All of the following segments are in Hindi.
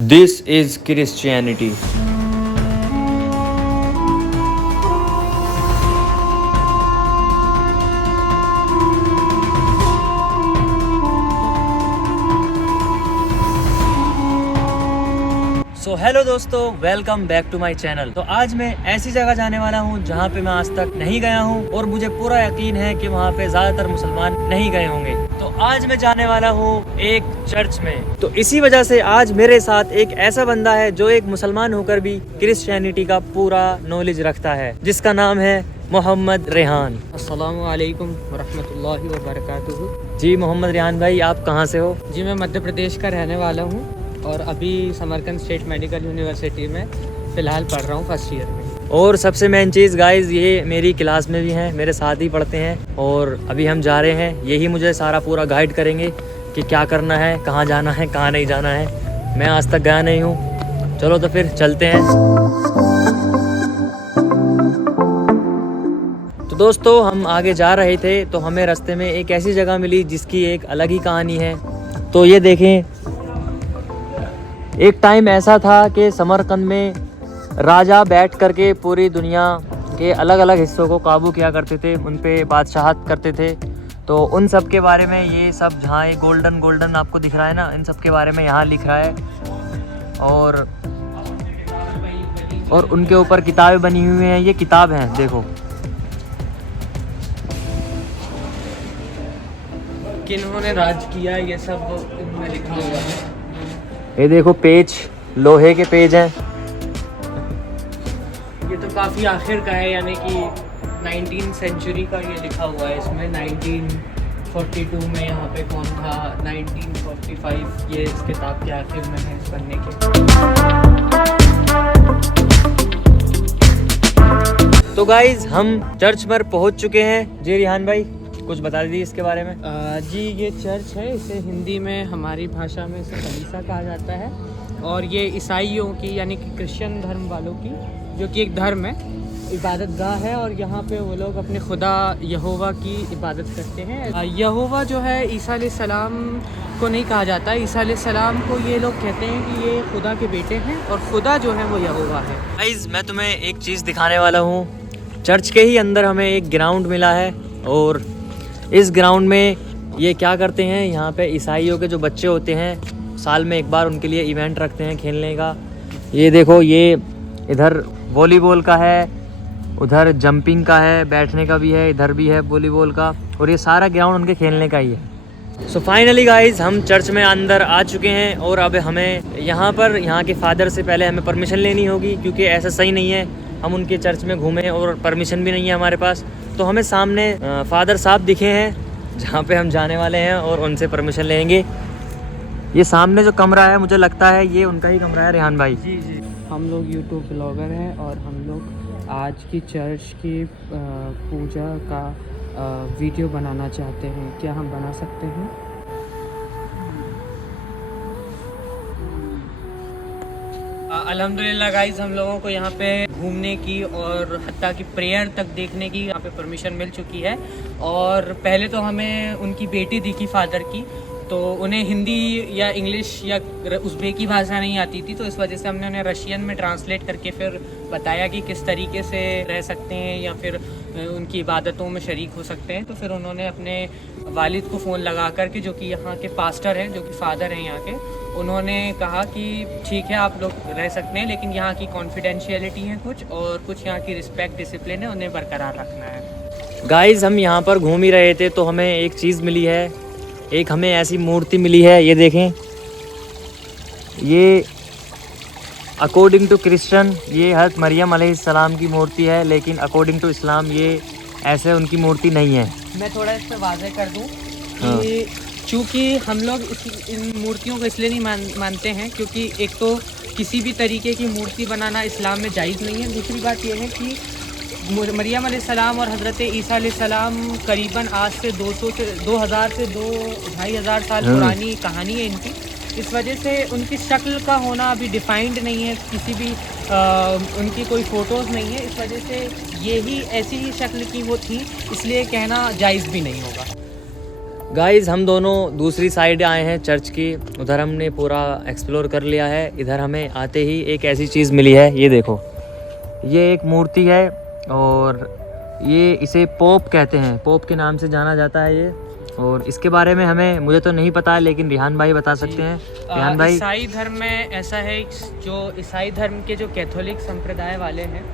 This is Christianity. So hello दोस्तों, welcome back to my channel. तो आज मैं ऐसी जगह जाने वाला हूँ जहाँ पे मैं आज तक नहीं गया हूँ और मुझे पूरा यकीन है कि वहाँ पे ज़्यादातर मुसलमान नहीं गए होंगे। तो आज मैं जाने वाला हूँ एक चर्च में। तो इसी वजह से आज मेरे साथ एक ऐसा बंदा है जो एक मुसलमान होकर भी क्रिश्चियनिटी का पूरा नॉलेज रखता है, जिसका नाम है मोहम्मद रेहान। अस्सलामु अलैकुम वरहमतुल्लाहि वबरकातुहू। जी मोहम्मद रेहान भाई, आप कहाँ से हो? जी मैं मध्य प्रदेश का रहने वाला हूँ और अभी समरकंद स्टेट मेडिकल यूनिवर्सिटी में फ़िलहाल पढ़ रहा हूँ फर्स्ट ईयर में। और सबसे मेन चीज़ गाइज, ये मेरी क्लास में भी हैं, मेरे साथ ही पढ़ते हैं और अभी हम जा रहे हैं। यही मुझे सारा पूरा गाइड करेंगे कि क्या करना है, कहाँ जाना है, कहाँ नहीं जाना है। मैं आज तक गया नहीं हूँ। चलो तो फिर चलते हैं। तो दोस्तों, हम आगे जा रहे थे तो हमें रास्ते में एक ऐसी जगह मिली जिसकी एक अलग ही कहानी है। तो ये देखें, एक टाइम ऐसा था कि समरकंद में राजा बैठ करके पूरी दुनिया के अलग अलग हिस्सों को काबू किया करते थे, उन पे बादशाहत करते थे। तो उन सब के बारे में ये सब, जहाँ ये गोल्डन गोल्डन आपको दिख रहा है ना, इन सब के बारे में यहाँ लिख रहा है। और उनके ऊपर किताबें बनी हुई हैं। ये किताब हैं, देखो किन्होंने राज किया, ये सब इनमें लिखा हुआ है। ये देखो, पेज लोहे के पेज हैं। ये तो काफ़ी आखिर का है, यानी कि 19th सेंचुरी का ये लिखा हुआ है। इसमें 1942 में यहाँ पे कौन था, 1945 ये इस किताब के आखिर में है इस पन्ने के। तो गाइज, हम चर्च पर पहुँच चुके हैं। जी रिहान भाई, कुछ बता दीजिए इसके बारे में। जी ये चर्च है, इसे हिंदी में हमारी भाषा में इसे कलीसा कहा जाता है और ये ईसाइयों की यानी कि क्रिश्चियन धर्म वालों की, जो कि एक धर्म है, इबादत गाह है। और यहाँ पे वो लोग अपने खुदा यहोवा की इबादत करते हैं। यहोवा जो है ईसा अलैहिस्सलाम को नहीं कहा जाता। ईसा अलैहिस्सलाम को ये लोग कहते हैं कि ये खुदा के बेटे हैं और खुदा जो है वो यहोवा है। गाइज, मैं तुम्हें एक चीज़ दिखाने वाला हूँ। चर्च के ही अंदर हमें एक ग्राउंड मिला है और इस ग्राउंड में ये क्या करते हैं, यहाँ पे ईसाइयों के जो बच्चे होते हैं, साल में एक बार उनके लिए इवेंट रखते हैं खेलने का। ये देखो, ये इधर वॉलीबॉल का है, उधर जंपिंग का है, बैठने का भी है, इधर भी है वॉलीबॉल का, और ये सारा ग्राउंड उनके खेलने का ही है। सो फाइनली गाइज, हम चर्च में अंदर आ चुके हैं और अब हमें यहाँ के फादर से पहले हमें परमिशन लेनी होगी, क्योंकि ऐसा सही नहीं है हम उनके चर्च में घूमें और परमिशन भी नहीं है हमारे पास। तो हमें सामने फादर साहब दिखे हैं जहाँ पे हम जाने वाले हैं और उनसे परमिशन लेंगे। ये सामने जो कमरा है, मुझे लगता है ये उनका ही कमरा है रेहान भाई। जी जी, हम लोग यूट्यूब ब्लॉगर हैं और हम लोग आज की चर्च की पूजा का वीडियो बनाना चाहते हैं। क्या हम बना सकते हैं? अल्हम्दुलिल्लाह गाइस, हम लोगों को यहाँ पे घूमने की और हत्ता की प्रेयर तक देखने की यहाँ पे परमिशन मिल चुकी है। और पहले तो हमें उनकी बेटी दिखी फादर की, तो उन्हें हिंदी या इंग्लिश या उज़्बेकी भाषा नहीं आती थी, तो इस वजह से हमने उन्हें रशियन में ट्रांसलेट करके फिर बताया कि किस तरीके से रह सकते हैं या फिर उनकी इबादतों में शरीक हो सकते हैं। तो फिर उन्होंने अपने वालिद को फ़ोन लगा कर के, जो कि यहाँ के पास्टर हैं, जो कि फ़ादर हैं यहाँ के, उन्होंने कहा कि ठीक है आप लोग रह सकते हैं, लेकिन यहाँ की कॉन्फिडेंशियलिटी है कुछ, और कुछ यहाँ की रिस्पेक्ट डिसिप्लिन है, उन्हें बरकरार रखना है। गाइज, हम यहाँ पर घूम ही रहे थे तो हमें एक चीज़ मिली है, एक हमें ऐसी मूर्ति मिली है। ये देखें, ये अकॉर्डिंग टू क्रिश्चियन ये हज़रत मरियम अलैहिस्सलाम की मूर्ति है, लेकिन अकॉर्डिंग टू इस्लाम ये ऐसे उनकी मूर्ति नहीं है। मैं थोड़ा इस पर वाज़ेह कर दूँ कि चूँकि हम लोग इन मूर्तियों को इसलिए नहीं मानते हैं क्योंकि एक तो किसी भी तरीके की मूर्ति बनाना इस्लाम में जायज़ नहीं है। दूसरी बात यह है कि मरियम अलैहिस्सलाम और हज़रत ईसा अलैहिस्सलाम करीबन आज से 2000 से 2500 साल पुरानी कहानी है इनकी। इस वजह से उनकी शक्ल का होना अभी डिफाइंड नहीं है, किसी भी उनकी कोई फ़ोटोज़ नहीं है। इस वजह से ये ही ऐसी ही शक्ल की वो थी, इसलिए कहना जायज़ भी नहीं होगा। गाइस हम दोनों दूसरी साइड आए हैं चर्च की। उधर हमने पूरा एक्सप्लोर कर लिया है। इधर हमें आते ही एक ऐसी चीज़ मिली है, ये देखो, ये एक मूर्ति है और ये इसे पोप कहते हैं, पोप के नाम से जाना जाता है ये। और इसके बारे में मुझे तो नहीं पता है, लेकिन रिहान भाई बता सकते हैं। रिहान भाई, ईसाई धर्म में ऐसा है, जो ईसाई धर्म के जो कैथोलिक संप्रदाय वाले हैं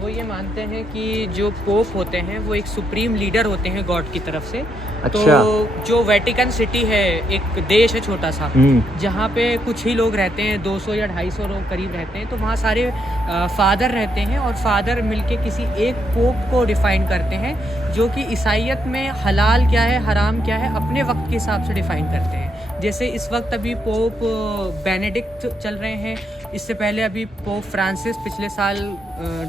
वो ये मानते हैं कि जो पोप होते हैं वो एक सुप्रीम लीडर होते हैं गॉड की तरफ से। अच्छा। तो जो वेटिकन सिटी है, एक देश है छोटा सा, जहाँ पे कुछ ही लोग रहते हैं, 200 या 250 लोग करीब रहते हैं, तो वहाँ सारे फादर रहते हैं और फादर मिलके किसी एक पोप को डिफ़ाइन करते हैं, जो कि ईसाईयत में हलाल क्या है, हराम क्या है, अपने वक्त के हिसाब से डिफ़ाइन करते हैं। जैसे इस वक्त अभी पोप बेनेडिक्ट चल रहे हैं, इससे पहले अभी पोप फ्रांसिस पिछले साल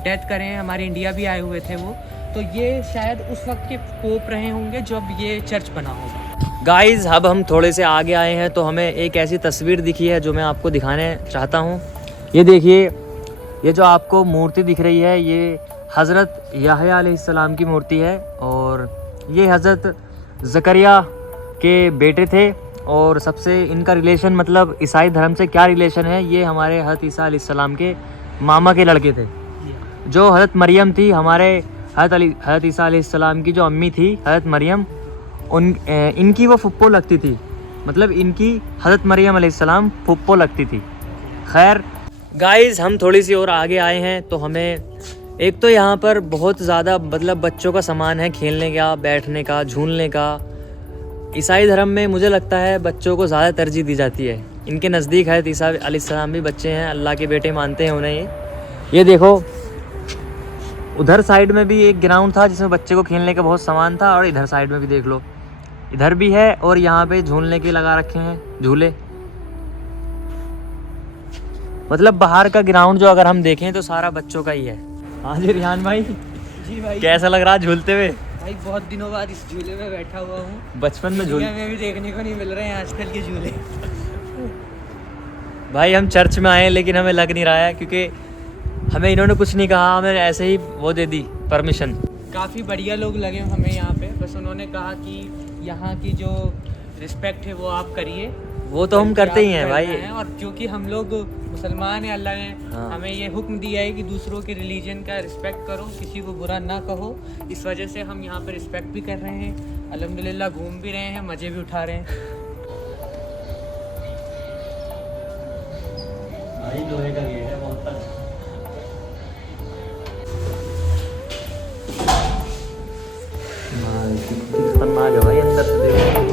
डेथ करे हैं, हमारे इंडिया भी आए हुए थे वो। तो ये शायद उस वक्त के पोप रहे होंगे जब ये चर्च बना होगा। गाइस अब हम थोड़े से आगे आए हैं तो हमें एक ऐसी तस्वीर दिखी है जो मैं आपको दिखाने चाहता हूँ। ये देखिए, ये जो आपको मूर्ति दिख रही है ये हज़रत याहया अलैहिस्सलाम की मूर्ति है और ये हज़रत ज़करिया के बेटे थे। और सबसे इनका रिलेशन, मतलब ईसाई धर्म से क्या रिलेशन है, ये हमारे हज़रत ईसा अलैहिस्सलाम के मामा के लड़के थे। जो हज़रत मरियम थी, हमारे हज़रत ईसा अलैहिस्सलाम की जो अम्मी थी हज़रत मरियम, इनकी वो फुप्पो लगती थी, मतलब इनकी हज़रत मरियम अलैहिस्सलाम फुप्पो लगती थी। खैर गाइस हम थोड़ी सी और आगे आए हैं तो हमें एक तो यहाँ पर बहुत ज़्यादा मतलब बच्चों का सामान है, खेलने का, बैठने का, झूलने का। ईसाई धर्म में मुझे लगता है बच्चों को ज़्यादा तरजीह दी जाती है। इनके नज़दीक हज़रत ईसा अलैहिस्सलाम भी बच्चे हैं, अल्लाह के बेटे मानते हैं उन्हें। ये देखो, उधर साइड में भी एक ग्राउंड था जिसमें बच्चे को खेलने का बहुत सामान था, और इधर साइड में भी देख लो, इधर भी है, और यहाँ पे झूलने के लगा रखे हैं झूले। मतलब बाहर का ग्राउंड जो अगर हम देखें तो सारा बच्चों का ही है। हाँ जी रिहान भाई, जी भाई, कैसा लग रहा है झूलते हुए? भाई बहुत दिनों बाद इस झूले में बैठा हुआ हूँ। बचपन में दुनिया में भी देखने को नहीं मिल रहे हैं आजकल के झूले। भाई हम चर्च में आए हैं लेकिन हमें लग नहीं रहा है, क्योंकि हमें इन्होंने कुछ नहीं कहा, हमें ऐसे ही वो दे दी परमिशन। काफ़ी बढ़िया लोग लगे हमें यहाँ पे, बस उन्होंने कहा कि यहाँ की जो रिस्पेक्ट है वो आप करिए। वो तो हम करते ही हैं भाई। और जो कि हम लोग मुसलमान हैं, अल्लाह ने हमें ये हुक्म दिया है कि दूसरों के रिलीजन का रिस्पेक्ट करो, किसी को बुरा ना कहो। इस वजह से हम यहाँ पर रिस्पेक्ट भी कर रहे हैं, अल्हम्दुलिल्लाह घूम भी रहे हैं, मज़े भी उठा रहे हैं। भाई लोहे का गेट है बहुत तक। खतरनाक है भाई, अंदर से देखो।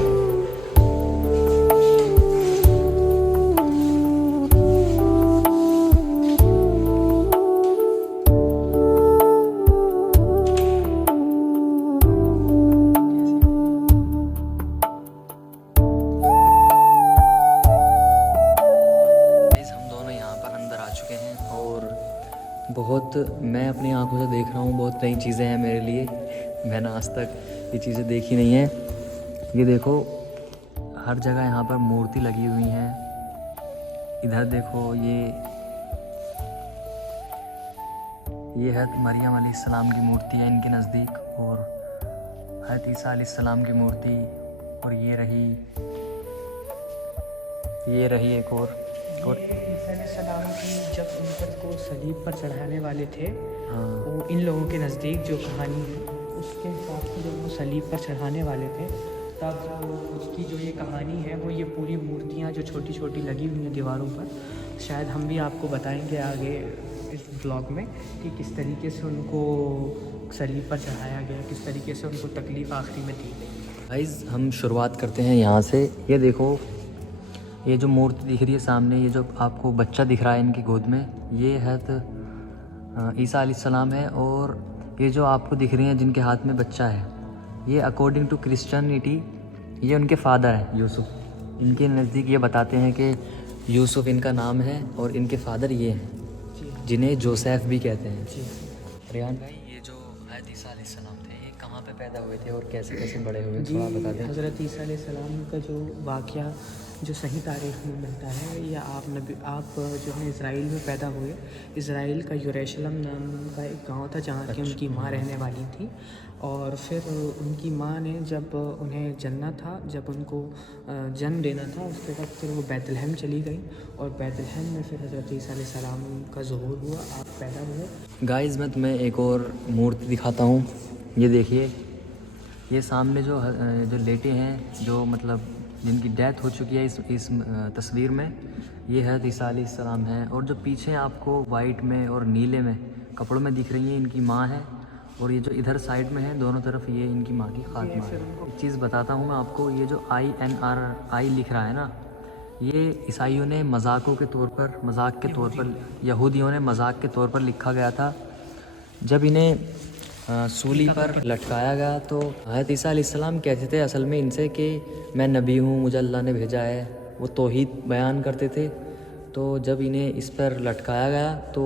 बहुत मैं अपनी आंखों से देख रहा हूँ, बहुत नई चीज़ें हैं मेरे लिए, मैंने आज तक ये चीज़ें देखी नहीं है। ये देखो, हर जगह यहाँ पर मूर्ति लगी हुई हैं। इधर देखो, ये हज़रत मरियम अलैहिस्सलाम की मूर्ति है इनके नज़दीक, और हज़रत ईसा अलैहिस्सलाम की मूर्ति, और ये रही एक और ईसा अलैहिस्सलाम की जब उन पर को सलीब पर चढ़ाने वाले थे, हाँ, वो इन लोगों के नज़दीक जो कहानी है उसके हिसाब से जब वो सलीब पर चढ़ाने वाले थे, तब उसकी जो ये कहानी है वो ये पूरी मूर्तियाँ जो छोटी छोटी लगी हुई हैं दीवारों पर, शायद हम भी आपको बताएंगे आगे इस ब्लॉग में कि किस तरीके से उनको सलीब पर चढ़ाया गया, किस तरीके से उनको तकलीफ़ आखिरी में दी गई। गाइस हम शुरुआत करते हैं यहाँ से। ये देखो, ये जो मूर्ति दिख रही है सामने, ये जो आपको बच्चा दिख रहा है इनकी गोद में, ये हज़रत ईसा अलैहिस्सलाम है, और ये जो आपको दिख रही हैं जिनके हाथ में बच्चा है, ये अकॉर्डिंग टू क्रिश्चियनिटी ये उनके फादर हैं यूसुफ। इनके नज़दीक ये बताते हैं कि यूसुफ इनका नाम है, और इनके फादर ये हैं जिन्हें जोसेफ भी कहते हैं। रियान भाई, ये जो हज़रत ईसा अलैहिस्सलाम थे, ये कहाँ पे पैदा हुए थे और कैसे कैसे बड़े हुए, थोड़ा बता दें। हज़रत ईसा अलैहिस्सलाम का जो वाक़या जो सही तारीख में मिलता है, या आप जो है इज़राइल में पैदा हुए। इज़राइल का यरूशलेम नाम का एक गांव था जहाँ की उनकी माँ रहने वाली थी, और फिर उनकी माँ ने जब उन्हें जन्ना था, जब उनको जन्म देना था, उसके बाद फिर वो बैतलहम चली गई, और बैतलहम में फिर हज़रत ईसा अलैहिस्सलाम का ज़ुहूर हुआ, आप पैदा हुए। गाइस मैं तुम्हें एक और मूर्ति दिखाता हूँ। ये देखिए, ये सामने जो लेटे हैं, जो मतलब जिनकी डेथ हो चुकी है इस तस्वीर में, ये हज़रत ईसा अलैहिस्सलाम हैं। और जो पीछे आपको वाइट में और नीले में कपड़ों में दिख रही हैं, इनकी माँ है। और ये जो इधर साइड में है दोनों तरफ, ये इनकी माँ की खात्मा है। एक चीज़ बताता हूँ मैं आपको, ये जो INRI लिख रहा है ना, ये ईसाइयों ने मजाक के तौर पर यहूदियों ने मजाक के तौर पर लिखा गया था। जब इन्हें सूली पर लटकाया गया तो हज़रत ईसा अलैहिस्सलाम कहते थे असल में इनसे कि मैं नबी हूँ, मुझे अल्लाह ने भेजा है। वो तौहीद बयान करते थे। तो जब इन्हें इस पर लटकाया गया तो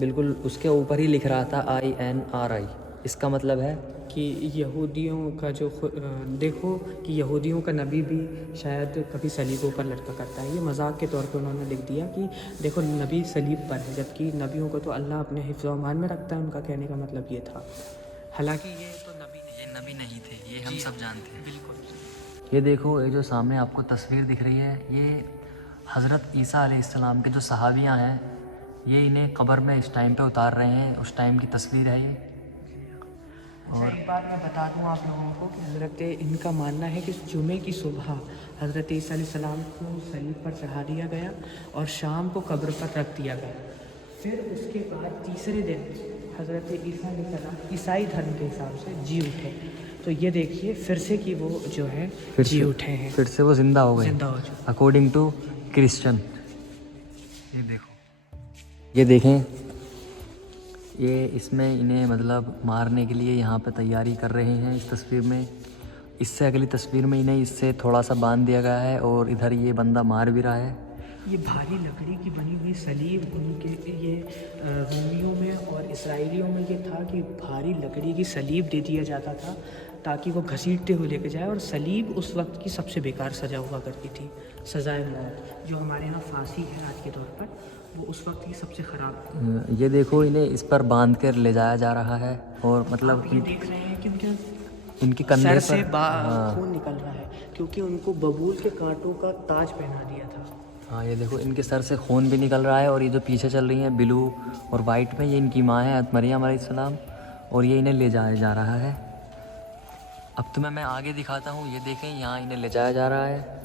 बिल्कुल उसके ऊपर ही लिख रहा था INRI। इसका मतलब है कि यहूदियों का देखो कि यहूदियों का नबी भी शायद कभी सलीबों पर लटका करता है। ये मजाक के तौर पर उन्होंने लिख दिया कि देखो नबी सलीब पर है, जबकि नबियों को तो अल्लाह अपने हिफ्ज़ व अमान में रखता है। उनका कहने का मतलब ये था। हालांकि ये तो नबी नहीं थे, ये हम सब जानते हैं। बिल्कुल। ये देखो, ये जो सामने आपको तस्वीर दिख रही है, ये हज़रत ईसा अलैहिस्सलाम के जो सहाबियाँ हैं, ये इन्हें कब्र में इस टाइम पे उतार रहे हैं। उस टाइम की तस्वीर है ये। और एक बात मैं बता दूं आप लोगों को कि हज़रत इनका मानना है कि जुमे की सुबह हज़रत ईसा अलैहिस्सलाम को सलीब पर चढ़ा दिया गया और शाम को कब्र पर रख दिया गया। फिर उसके बाद तीसरे दिन हज़रत ईसा अलैहिस्सलाम ईसाई धर्म के हिसाब से जी उठे। तो ये देखिए फिर से कि वो जो है जी उठे हैं, फिर से वो ज़िंदा हो गए, ज़िंदा हो चुके अकॉर्डिंग टू क्रिश्चियन। ये देखो, ये देखें, ये इसमें इन्हें मतलब मारने के लिए यहाँ पे तैयारी कर रहे हैं इस तस्वीर में। इससे अगली तस्वीर में इन्हें इससे थोड़ा सा बांध दिया गया है और इधर ये बंदा मार भी रहा है। ये भारी लकड़ी की बनी हुई सलीब उनके ये रोमियों में और इसराइलियों में ये था कि भारी लकड़ी की सलीब दे दिया जाता था ताकि वो घसीटते हुए लेके जाए। और सलीब उस वक्त की सबसे बेकार सज़ा हुआ करती थी, सज़ाए मौत। जो हमारे यहाँ फांसी है आज के तौर पर, वो उस वक्त की सबसे ख़राब। ये देखो, इन्हें इस पर बांध कर ले जाया जा रहा है और मतलब ये देख रहे हैं कि इनके कंधे सर से पर खून निकल रहा है क्योंकि उनको बबूल के कांटों का ताज पहना दिया था। हाँ, ये देखो, इनके सर से खून भी निकल रहा है। और ये जो पीछे चल रही हैं ब्लू और वाइट में, ये इनकी माँ है मरियम अलैहिस्सलाम, और ये इन्हें ले जाया जा रहा है। अब तुम्हें मैं आगे दिखाता हूँ। ये देखें, यहाँ इन्हें ले जाया जा रहा है।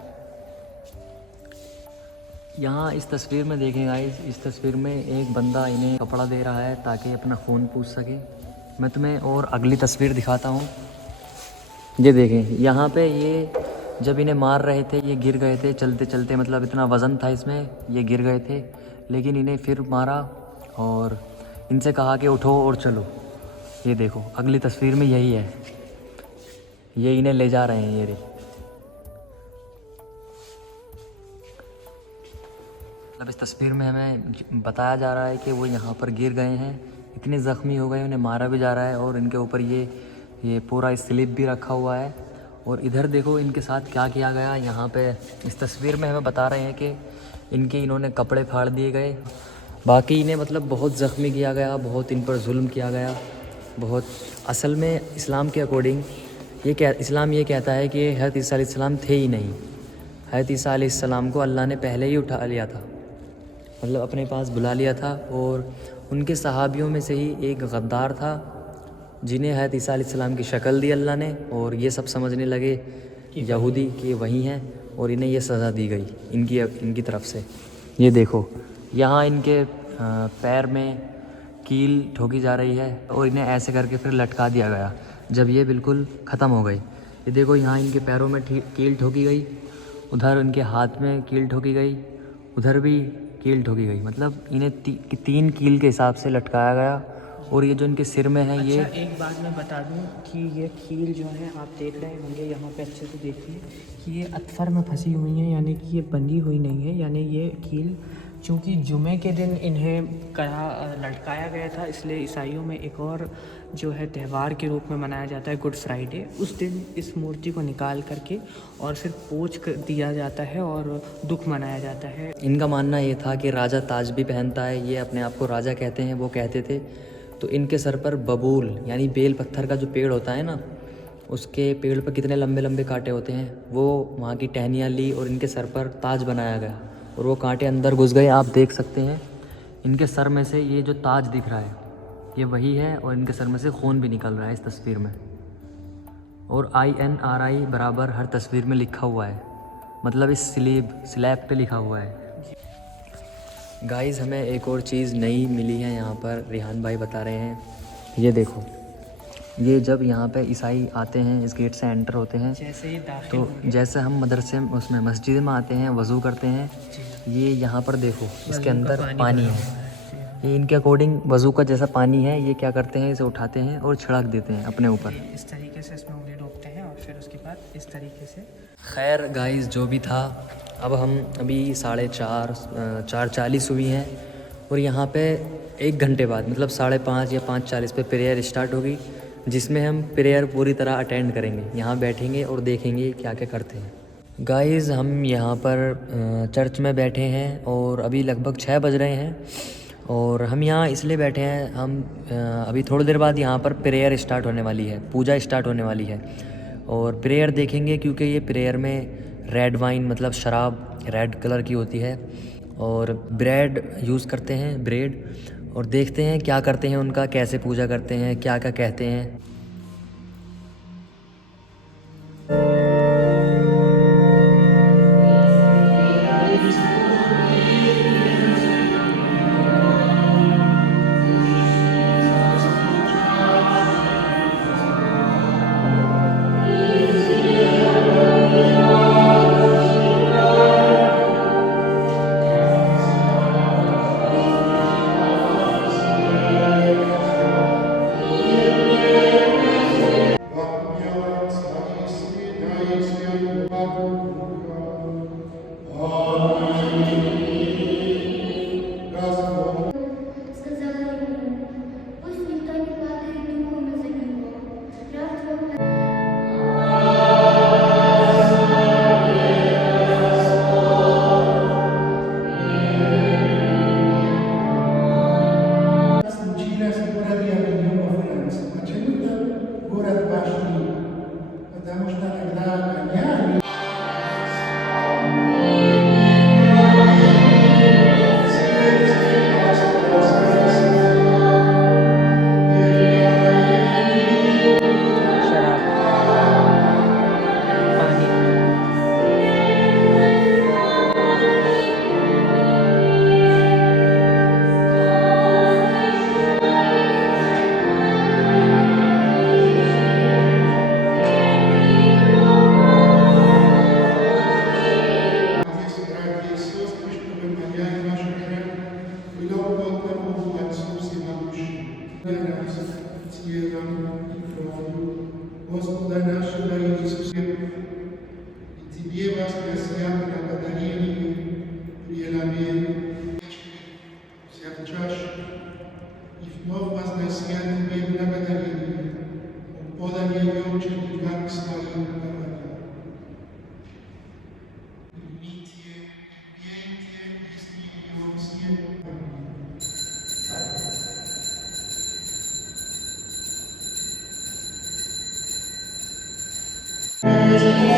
यहाँ इस तस्वीर में देखें गाइस, इस तस्वीर में एक बंदा इन्हें कपड़ा दे रहा है ताकि अपना खून पूछ सके। मैं तुम्हें और अगली तस्वीर दिखाता हूँ। ये देखें, यहाँ पे ये जब इन्हें मार रहे थे, ये गिर गए थे चलते चलते, मतलब इतना वज़न था इसमें, ये गिर गए थे। लेकिन इन्हें फिर मारा और इनसे कहा कि उठो और चलो। ये देखो, अगली तस्वीर में यही है, ये इन्हें ले जा रहे हैं। ये मतलब इस तस्वीर में हमें बताया जा रहा है कि वो यहाँ पर गिर गए हैं, इतने ज़ख्मी हो गए, उन्हें मारा भी जा रहा है और इनके ऊपर ये पूरा स्लिप भी रखा हुआ है। और इधर देखो इनके साथ क्या किया गया। यहाँ पे इस तस्वीर में हमें बता रहे हैं कि इन्होंने कपड़े फाड़ दिए गए, बाकी इन्हें मतलब बहुत ज़ख्मी किया गया, बहुत इन पर जुल्म किया गया, बहुत। असल में इस्लाम के अकॉर्डिंग इस्लाम ये कहता है कि हज़रत ईसा अलैहिस्सलाम थे ही नहीं। हज़रत ईसा अलैहिस्सलाम को अल्लाह ने पहले ही उठा लिया था, मतलब अपने पास बुला लिया था। और उनके सहाबियों में से ही एक गद्दार था जिन्हें हज़रत ईसा अलैहिस्सलाम की शक्ल दी अल्लाह ने, और ये सब समझने लगे यहूदी कि वही हैं, और इन्हें ये सज़ा दी गई इनकी तरफ से। ये देखो, यहाँ इनके पैर में कील ठोकी जा रही है और इन्हें ऐसे करके फिर लटका दिया गया जब ये बिल्कुल ख़त्म हो गई। ये देखो, यहाँ इनके पैरों में कील ठोकी गई, उधर इनके हाथ में कील ठोकी गई, उधर भी कील ठोकी गई। मतलब इन्हें 3 कील के हिसाब से लटकाया गया। और ये जो इनके सिर में है, ये एक बात मैं बता दूं कि ये कील जो है आप देख रहे होंगे यहाँ पे, अच्छे से देखिए कि ये अतफर में फंसी हुई हैं, यानी कि ये बंधी हुई नहीं है। यानी ये कील क्योंकि जुमे के दिन इन्हें लटकाया गया था, इसलिए ईसाइयों में एक और जो है त्यौहार के रूप में मनाया जाता है गुड फ्राइडे। उस दिन इस मूर्ति को निकाल करके और सिर्फ पोंछ कर दिया जाता है और दुख मनाया जाता है। इनका मानना ये था कि राजा ताज भी पहनता है, ये अपने आप को राजा कहते हैं, वो कहते थे। तो इनके सर पर बबूल यानी बेल पत्थर का जो पेड़ होता है ना, उसके पेड़ पर कितने लंबे लंबे कांटे होते हैं, वो वहाँ की टहनियाँ ली और इनके सर पर ताज बनाया गया और वो कांटे अंदर घुस गए। आप देख सकते हैं इनके सर में से ये जो ताज दिख रहा है ये वही है, और इनके सर में से खून भी निकल रहा है इस तस्वीर में। और INRI बराबर हर तस्वीर में लिखा हुआ है, मतलब इस स्लैब पे लिखा हुआ है। गाइस हमें एक और चीज़ नई मिली है यहाँ पर, रिहान भाई बता रहे हैं। ये देखो, ये जब यहाँ पे ईसाई आते हैं, इस गेट से एंटर होते हैं, जैसे ही दाखिल तो होंगे, जैसे हम मदरसे उसमें मस्जिद में आते हैं, वज़ू करते हैं, ये यहाँ पर देखो इसके अंदर पानी है। ये इनके अकॉर्डिंग वज़ू का जैसा पानी है, ये क्या करते हैं, इसे उठाते हैं और छिड़क देते हैं अपने ऊपर। इस तरीके से इसमें उंगली डोबते हैं और फिर उसके बाद इस तरीके से। खैर गाइस जो भी था, अब हम अभी 4:40 हुई हैं और यहाँ पे 1 घंटे बाद मतलब 5:30 या 5:40 पे प्रेयर स्टार्ट होगी, जिसमें हम प्रेयर पूरी तरह अटेंड करेंगे। यहाँ बैठेंगे और देखेंगे क्या क्या करते हैं। गाइस हम यहाँ पर चर्च में बैठे हैं और अभी लगभग 6 बज रहे हैं और हम यहाँ इसलिए बैठे हैं, हम अभी थोड़ी देर बाद यहाँ पर प्रेयर स्टार्ट होने वाली है, पूजा स्टार्ट होने वाली है और प्रेयर देखेंगे, क्योंकि ये प्रेयर में रेड वाइन मतलब शराब रेड कलर की होती है और ब्रेड यूज़ करते हैं, ब्रेड, और देखते हैं क्या करते हैं, उनका कैसे पूजा करते हैं, क्या क्या कहते हैं। Господа нашего Иисуса, и Тебе воскресляем благодарение, приеломим, всех чаш, и вновь возносим Тебе благодарение, поданье величия как своим народам. Примите и пейте из нее все. Thank you.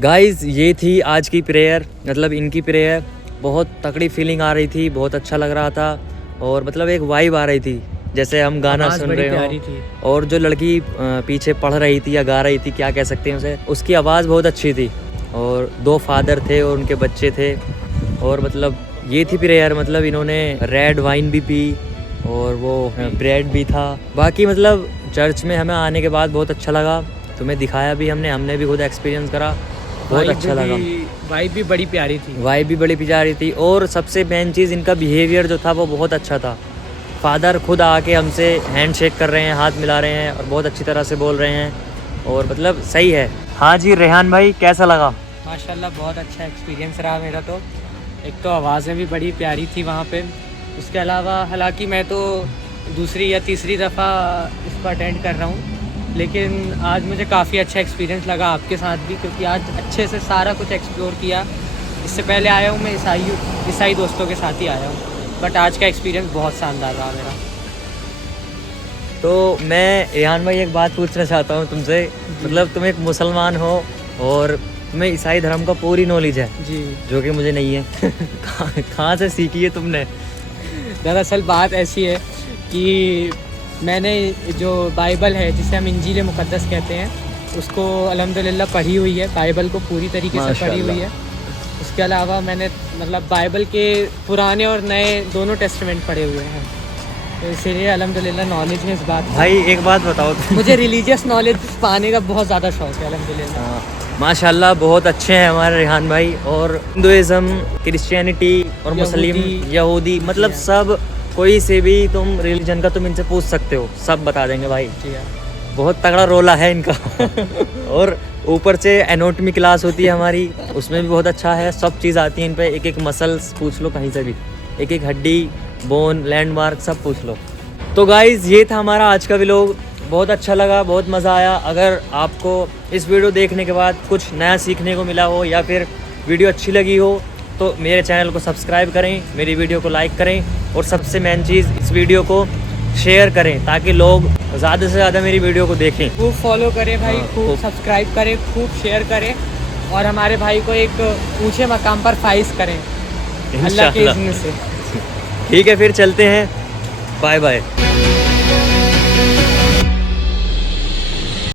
गाइस ये थी आज की प्रेयर, मतलब इनकी प्रेयर। बहुत तगड़ी फीलिंग आ रही थी, बहुत अच्छा लग रहा था और मतलब एक वाइब आ रही थी जैसे हम गाना आवाज़ सुन बड़ी रहे प्यारी हो। थी। और जो लड़की पीछे पढ़ रही थी या गा रही थी, क्या कह सकते हैं उसे, उसकी आवाज़ बहुत अच्छी थी। और 2 फादर थे और उनके बच्चे थे। और मतलब ये थी प्रेयर, मतलब इन्होंने रेड वाइन भी पी और वो ब्रेड भी था। बाकी मतलब चर्च में हमें आने के बाद बहुत अच्छा लगा, तुम्हें दिखाया भी हमने भी खुद एक्सपीरियंस करा, बहुत अच्छा लगा। वाइब भी बड़ी प्यारी थी। वाइब भी बड़ी प्यारी थी और सबसे मेन चीज़ इनका बिहेवियर जो था वो बहुत अच्छा था। फादर खुद आके हमसे हैंड शेक कर रहे हैं, हाथ मिला रहे हैं और बहुत अच्छी तरह से बोल रहे हैं और मतलब सही है। हाँ जी रेहान भाई, कैसा लगा? माशाल्लाह बहुत अच्छा एक्सपीरियंस रहा मेरा। तो एक तो आवाज़ें भी बड़ी प्यारी थी वहाँ पे। उसके अलावा हालांकि मैं तो दूसरी या तीसरी दफ़ा इसको अटेंड कर रहा हूँ, लेकिन आज मुझे काफ़ी अच्छा एक्सपीरियंस लगा आपके साथ भी, क्योंकि आज अच्छे से सारा कुछ एक्सप्लोर किया। इससे पहले आया हूँ मैं ईसाई दोस्तों के साथ ही आया हूँ, बट आज का एक्सपीरियंस बहुत शानदार रहा मेरा। तो मैं रेहान भाई एक बात पूछना चाहता हूँ तुमसे, मतलब तुम एक मुसलमान हो और तुम्हें ईसाई धर्म का पूरी नॉलेज है जी। जो कि मुझे नहीं है। कहाँ से सीखी है तुमने? दरअसल बात ऐसी है कि मैंने जो बाइबल है, जिसे हम इंजील मुक़द्दस कहते हैं, उसको अल्हम्दुलिल्लाह पढ़ी हुई है। बाइबल को पूरी तरीके से पढ़ी हुई है। उसके अलावा मैंने मतलब बाइबल के पुराने और नए दोनों टेस्टामेंट पढ़े हुए हैं, तो इसीलिए अल्हम्दुलिल्लाह नॉलेज है इस बात की। भाई एक बात बताओ मुझे रिलीजियस नॉलेज पाने का बहुत ज़्यादा शौक है अल्हम्दुलिल्लाह। माशाल्लाह बहुत अच्छे हैं हमारे रेहान भाई। और हिंदुइज़्म, क्रिश्चियनिटी और मुस्लिम, यहूदी, मतलब सब कोई से भी तुम रिलीजन का तुम इनसे पूछ सकते हो, सब बता देंगे भाई। जी हाँ। बहुत तगड़ा रोला है इनका। और ऊपर से एनाटॉमी क्लास होती है हमारी, उसमें भी बहुत अच्छा है, सब चीज़ आती है इन पे। एक एक मसल्स पूछ लो कहीं से भी, एक एक हड्डी, बोन, लैंडमार्क सब पूछ लो। तो गाइज़ ये था हमारा आज का व्लॉग, बहुत अच्छा लगा, बहुत मज़ा आया। अगर आपको इस वीडियो देखने के बाद कुछ नया सीखने को मिला हो या फिर वीडियो अच्छी लगी हो तो मेरे चैनल को सब्सक्राइब करें, मेरी वीडियो को लाइक करें और सबसे मेन चीज़ इस वीडियो को शेयर करें ताकि लोग ज़्यादा से ज़्यादा मेरी वीडियो को देखें। खूब फॉलो करें भाई, हाँ, खूब खूब। सब्सक्राइब करें, खूब शेयर करें और हमारे भाई को एक ऊंचे मकाम पर फाइज करें अल्लाह के इंशाल्लाह। इज़्न से। ठीक है फिर चलते हैं, बाय बाय।